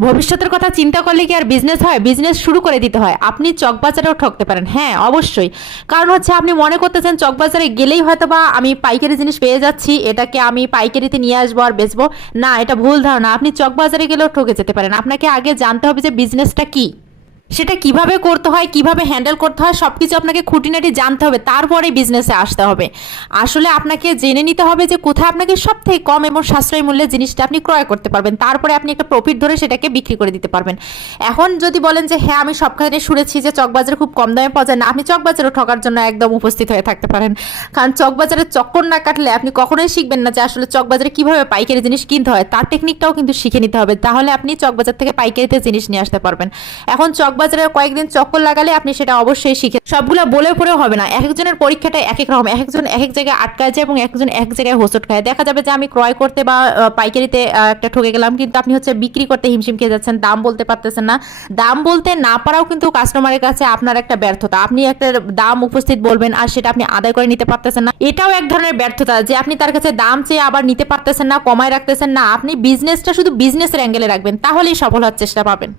ভবিষ্যতের কথা চিন্তা করলে কি আর বিজনেস হয়? বিজনেস শুরু করে দিতে হয়। আপনি চকবাজারেও ঠকতে পারেন। হ্যাঁ অবশ্যই। কারণ হচ্ছে আপনি মনে করতেছেন চকবাজারে গেলেই হয়তো বা আমি পাইকারি জিনিস পেয়ে যাচ্ছি, এটাকে আমি পাইকারিতে নিয়ে আসব আর বেচবো। না, এটা ভুল ধারণা। আপনি চকবাজারে গেলেও ঠকে যেতে পারেন। আপনাকে আগে জানতে হবে যে বিজনেসটা কী। সেটা কীভাবে করতে হয়, কীভাবে হ্যান্ডেল করতে হয় সব কিছু আপনাকে খুঁটিনাটি জানতে হবে তারপরে বিজনেসে আসতে হবে। আসলে আপনাকে জেনে নিতে হবে যে কোথায় আপনাকে সব থেকে কম এবং সাশ্রয়ী মূল্যে জিনিসটা আপনি ক্রয় করতে পারবেন। তারপরে আপনি একটা প্রফিট ধরে সেটাকে বিক্রি করে দিতে পারবেন। এখন যদি বলেন যে হ্যাঁ আমি সবখানে শুনেছি যে চকবাজারে খুব কম দামে পাওয়া যায়। না, আপনি চকবাজারে ঠকার জন্য একদম উপস্থিত হয়ে থাকতে পারেন। কারণ চকবাজারের চক্কর না কাটলে আপনি কখনোই শিখবেন না যে আসলে চকবাজারে কীভাবে পাইকারি জিনিস কিনতে হয়। তার টেকনিকটাও কিন্তু শিখে নিতে হবে। তাহলে আপনি চকবাজার থেকে পাইকারিতে জিনিস নিয়ে আসতে পারবেন। এখন চকবাজারের কয়েকদিন চক্কর লাগালে আপনি সেটা অবশ্যই শিখে সবগুলো বলে পড়েও হবে না। এক একজনের পরীক্ষাটা এক এক রকম। এক একজন এক এক জায়গায় আটকায় যায় এবং একজন এক জায়গায় হোসট খায়। দেখা যাবে যে আমি ক্রয় করতে বা পাইকারিতে একটা ঠকে গেলাম কিন্তু আপনি হচ্ছে বিক্রি করতে হিমশিম খেয়ে যাচ্ছেন, দাম বলতে পারতেছেন না। দাম বলতে না পারাও কিন্তু কাস্টমারের কাছে আপনার একটা ব্যর্থতা। আপনি একটা দাম উপস্থিত বলবেন আর সেটা আপনি আদায় করে নিতে পারতেছেন না। এটাও এক ধরনের ব্যর্থতা যে আপনি তার কাছে দাম চেয়ে আবার নিতে পারতেছেন না, কমায় রাখতেছেন না। আপনি বিজনেসটা শুধু বিজনেসের অ্যাঙ্গেলে রাখবেন, তাহলেই সফল হওয়ার চেষ্টা পাবেন।